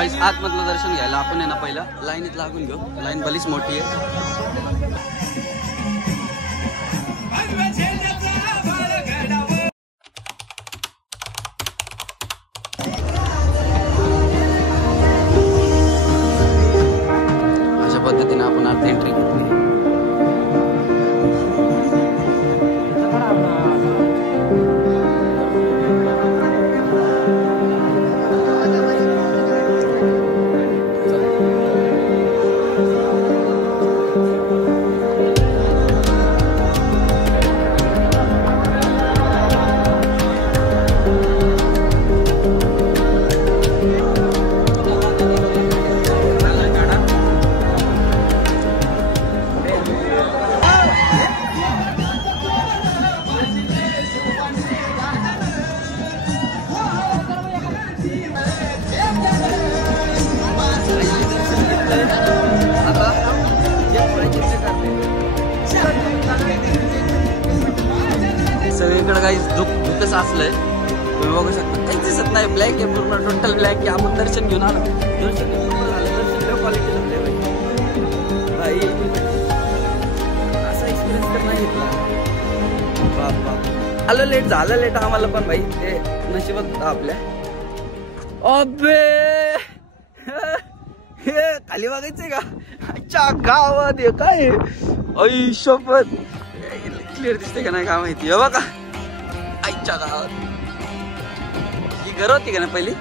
गाईस आतमधलं दर्शन घ्यायला आपण आहे ना पहिला लाईनीत लागून घेऊ. लाईन भलीच मोठी आहे. अशा पद्धतीने आपण आत एंट्री घेतली. सगळीकडे काही धुकच असलंय. तुम्ही बघू शकता काहीच दिसत नाही. ब्लॅक आहे पूर्ण, टोटल ब्लॅक आहे. आपण दर्शन घेऊन आलो. दर्शन क्वालिटी भाई असा एक्सपिरियन्स तर नाही घेतला. आलं लेट झालं लेट आम्हाला पण भाई ते नशिबात आपल्या. अबे हे खाली बघायचंय का? अच्छा गावात हे काय आई शपथ क्लिअर दिसते का नाही काय माहिती. हे बघा आईच्या गावात ही घर होती का ना पहिली.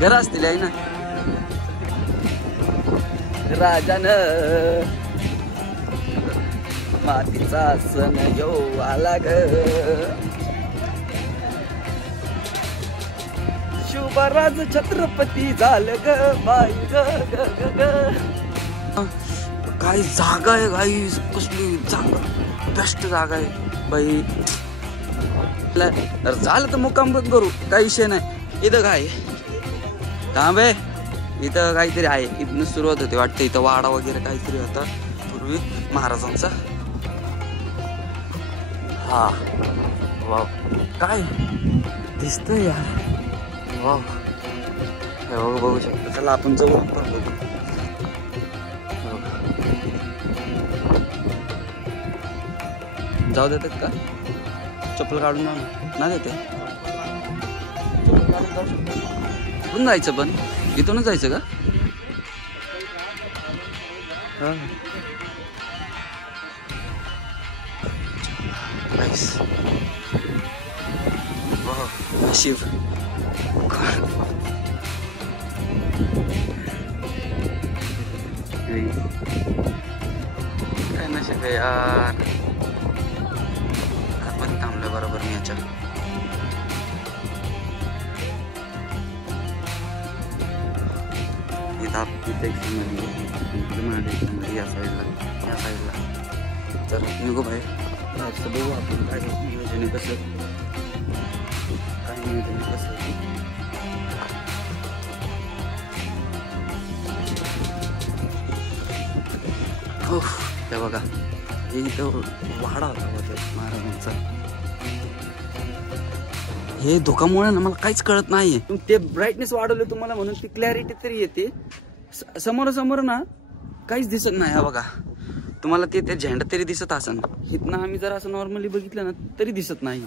घर असतील आहे ना. राजान मातीचा सण यो आला ग. शिवराज छत्रपती झालं ग बाई ग ग ग. काय जागा आहे गाई. कसली जागा. बेस्ट जागा आहे बाई. झालं तर मुक्काम करू काही विषय नाही. इथं काय थांबे. इथं काहीतरी आहे. इथनं सुरुवात होते वाटतं. इथं वाडा वगैरे काहीतरी होता पूर्वी महाराजांचा. हा वाव काय दिसतंय यार. वाव हे बघू बघू शकतो. चला आपण जाऊ पण बघू. जाऊ देतात का? चप्पल काढून ना देते. कुठून जायचं पण? इथूनच जायचं का? नशीब काय नशीब आहे यार. आपण थांबलो बरोबर मी याच्या. इथे एक समजली या साईडला तर निघू बाहेर. बाहेरचं बघू आपण काय नियोजन आहे कसं. काय नियोजन आहे कसं. हो ते बघा हे इथं वाडा होता महाराजांचा. हे धोकामुळे ना मला काहीच कळत नाहीये. ते ब्राईटनेस वाढवले तुम्हाला म्हणून ती क्लॅरिटी तरी येते. समोर ना काहीच दिसत नाही. हा बघा तुम्हाला ते झेंडा तरी दिसत असन. इथनं आम्ही जर असं नॉर्मली बघितलं ना तरी दिसत नाही.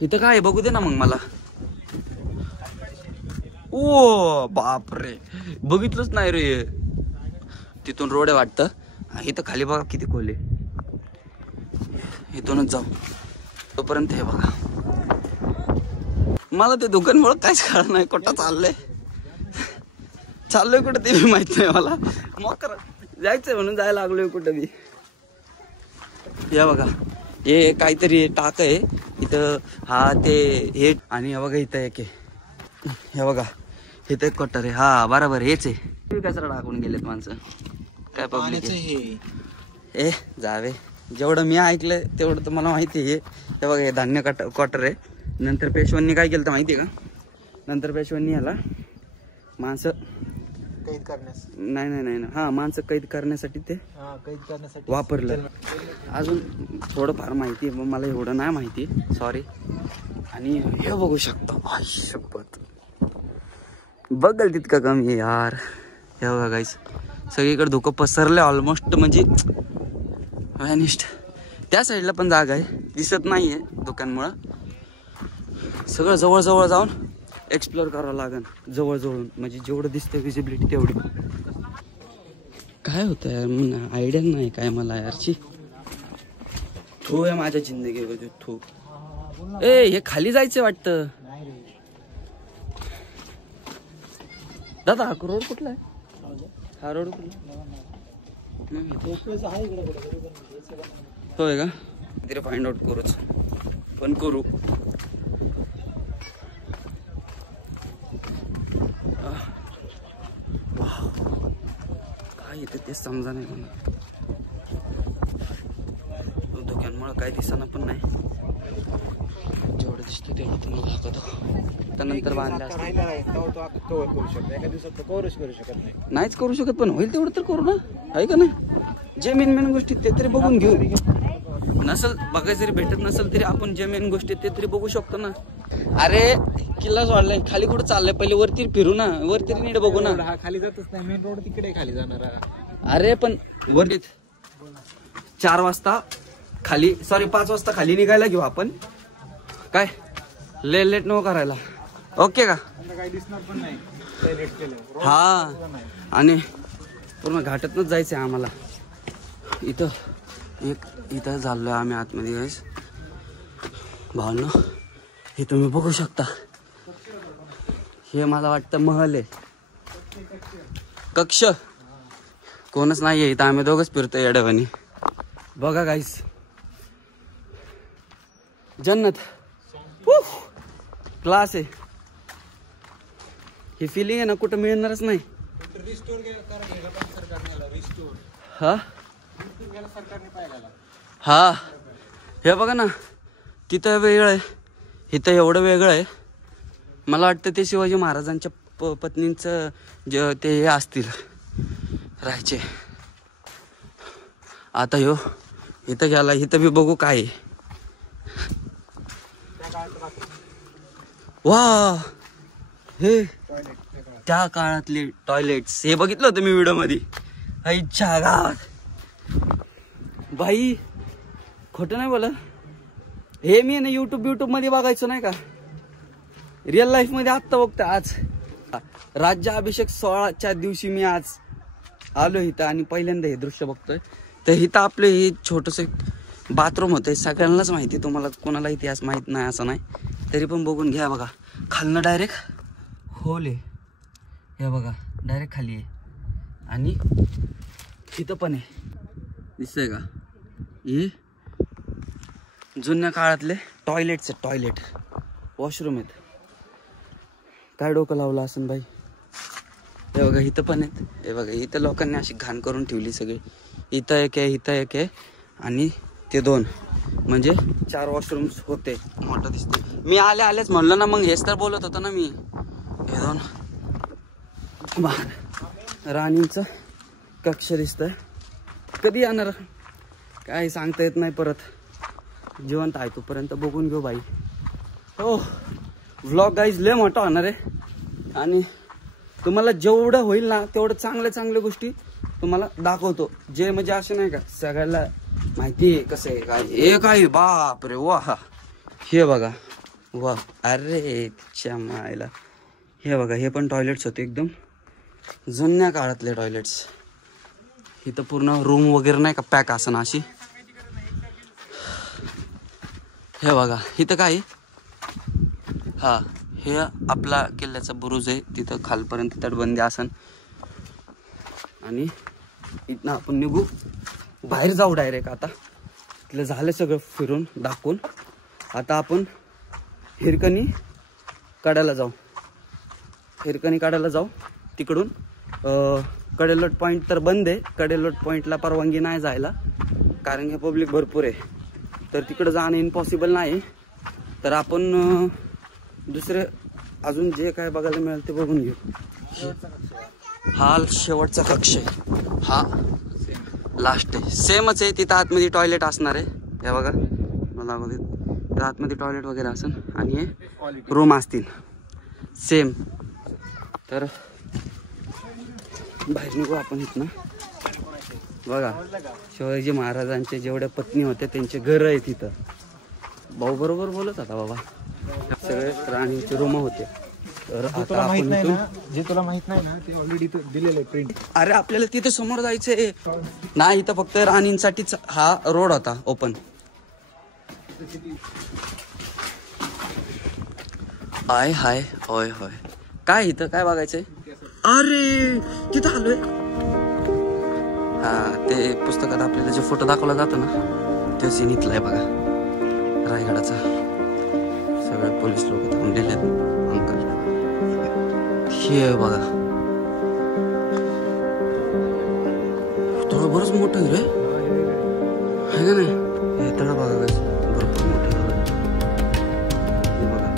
इथं काय बघू दे ना मग मला. ओ बापरे बघितलंच नाही रे. तिथून रोड आहे वाटतं. इथं खाली बघा किती खोल आहे. इथूनच जाऊ तोपर्यंत. हे बघा मला ते दुकानमुळे काहीच कळत नाही. कुठं चाललोय कुठं ते बी माहित नाही मला. मग जायचंय म्हणून जायला लागलोय कुठं बी. या बघा हे काहीतरी टाक आहे इथं. हा ते हे आणि हे बघा इथं एक हे बघा इथं एक कट्टर आहे. हा बरोबर हेच आहे. कचरा टाकून गेलेत माणसं. काय पब्लिक हे जावे. जेवढं मी ऐकलंय तेवढं तर मला माहिती आहे. हे बघा हे धान्य क्वार्टर आहे. नंतर पेशवांनी काय केलं तर माहिती आहे का? नंतर पेशवांनी ह्याला माणसं कैद करण्यास नाही हा माणसं कैद करण्यासाठी ते वापरलं. अजून थोडंफार माहिती आहे मला एवढं नाही माहिती. सॉरी. आणि हे बघू शकता शपथ बघल तितका कमी आहे यार. हे बघा गाईस, सगळीकडे धुकं पसरलं ऑलमोस्ट, म्हणजे व्हॅनिश्ड. त्या साईडला पण जागा आहे, दिसत नाही आहे धुक्यांमुळं. सगळं जवळ जाऊन एक्सप्लोअर करावं लागेल जवळजवळून, म्हणजे जेवढं दिसतं विजिबिलिटी तेवढी. काय होतं यार, मला आयडिया नाही काय मला यारची. थू आहे माझ्या जिंदगीमध्ये थू. हे खाली जायचं वाटतं दादा. हा रोड कुठला आहे? हा रोड कुठला होय का? तरी फाइंड आउट करूच, पण करू. काय येते ते समजा नाही मला. धुक्यांमुळे काय दिसना पण नाही. जेवढं दिसतं तेवढं तुम्हाला दाखवतो. त्यानंतर बांधल्या नाहीच करू शकत, पण होईल तेवढं तर करू ना, आहे का नाही? जे मेन गोष्टी ते तरी बघून घेऊ. नसल बघायचं जरी भेटत नसेल तरी आपण जे मेन गोष्टी ते तरी बघू शकतो ना. अरे किल्लाच वाढलाय, खाली कुठं चाललंय? पहिले वरती फिरू ना, वरती नीट बघू ना. हा खाली जातच नाही, मेन रोड तिकडे खाली जाणार. अरे पण वरती 4 वाजता खाली, सॉरी 5 वाजता खाली निघायला घेऊ आपण. काय लेट नको करायला, ओके का? काही दिसणार पण नाही. हा, आणि पूर्ण घाटातनच जायचंय आम्हाला. इथं झालोय आम्ही आतमध्ये गाईस. भावनो हे तुम्ही बघू शकता. हे मला वाटतं महल आहे, कक्ष. कोणच नाहीये इथं, आम्ही दोघंच फिरतोय येड्यावानी. बघा गाईस, जन्नत क्लास आहे. ही फिलिंग आहे ना कुठं मिळणारच नाही. हा हे बघा ना, तिथं वेगळं आहे, इथं एवढं वेगळं आहे. मला वाटतं ते शिवाजी महाराजांच्या पत्नींचं जे ते हे असतील राहायचे. आता इथं गेला, इथं बी बघू काय. वा, हे त्या काळातले टॉयलेट्स, हे बघितलं होतं मी व्हिडिओ मध्ये. इच्छा गावात भाई, खोटं नाही बोला. हे मी ना युट्यूब मध्ये बघायचो नाही का, रिअल लाईफ मध्ये आत्ता बघतो. आज राज्याभिषेक सोहळ्याच्या दिवशी मी आज आलो इथं आणि पहिल्यांदा हे दृश्य बघतोय. तर इथं आपलं हे छोटस बाथरूम होतं. सगळ्यांनाच माहिती, तुम्हाला कोणाला इतिहास माहित नाही असं नाही, तरी पण बघून घ्या. बघा खालनं डायरेक्ट होल आहे, हे बघा डायरेक्ट खाली आहे. आणि इथं पण आहे, दिसतंय का? हे जुन्या काळातले टॉयलेट्स आहेत, टॉयलेट वॉशरूम आहेत. काय डोकं लावलं असं बाई. हे बघा इथं पण आहेत. हे बघा इथं लोकांनी अशी घाण करून ठेवली सगळी. इथं एक आहे, इथं एक आहे, आणि ते 2, म्हणजे 4 वॉशरूम्स होते. मोठं दिसते. मी आलेच म्हणलं ना, मग हेच तर बोलत होतो ना मी. हे 2 राणींचं कक्ष दिसतंय. कधी येणार काय सांगता येत नाही. परत जिवंत आहे तोपर्यंत बघून घेऊ बाई. हो, व्लॉग गाईज लय मोठा होणार आहे, आणि तुम्हाला जेवढं होईल ना तेवढं चांगल्या गोष्टी तुम्हाला दाखवतो. जे म्हणजे असे नाही का सगळ्याला माहिती आहे कसं आहे काय. हे काय बाप रे, वा, हे बघा, वा, अरे मायला. हे बघा, हे पण टॉयलेट्स होते एकदम जुन्या काळातले टॉयलेट्स. इथं पूर्ण रूम वगैरे नाही का पॅक असं ना अशी. हे बघा इथं काय, हा हे आपला किल्ल्याचा बुरुज आहे. तिथं खालपर्यंत तटबंदी असन. आणि इथनं आपण निघू, बाहेर जाऊ डायरेक्ट. आता तिथलं झालं सगळं फिरून दाखवून. आता आपण हिरकणी काढायला जाऊ. तिकडून कडेलोट पॉईंट तर बंद आहे. कडेलोट पॉईंटला परवानगी नाही जायला, कारण की पब्लिक भरपूर आहे. तर तिकडं जाणं इम्पॉसिबल नाही. तर आपण दुसरे अजून जे काय बघायला मिळेल ते बघून घेऊ. हा शेवटचा कक्ष आहे, हा लास्ट आहे. सेमच आहे. तिथं आतमध्ये टॉयलेट असणार आहे. हे बघा, मला बघित आतमध्ये टॉयलेट वगैरे असेल, आणि हे रूम असतील सेम. तर बाहेर निघू आपण इथनं. बघा शिवाजी महाराजांचे जेवढ्या पत्नी होत्या त्यांचे घर आहे तिथं. भाऊ बरोबर बोलत होता बाबा. सगळे राणीचे रूम होते. तर जे आता तुला माहित आपण नाही इथून ना, जे तुला माहित नाही ना ते ऑलरेडी दिलेलं आहे प्रिंट. अरे आपल्याला तिथे समोर जायचंय. नाही इथं फक्त राणींसाठीच हा रोड होता ओपन. आय हाय होय होय. काय इथं काय बघायचंय? अरे तिथं आलोय. हा ते पुस्तकात आपल्याला जे फोटो दाखवला जातो ना तो सीन इथला आहे बघा. रायगडाचा. सगळे पोलीस लोक थांबलेले आहेत. अंकल हे बघा थोडं बरंच मोठं आहे रे. आहे का नाही? हे तळ बघा कसं भरपूर मोठं झालं. हे बघा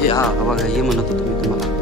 हे हा बघा हे म्हणत होतो मी तुम्हाला.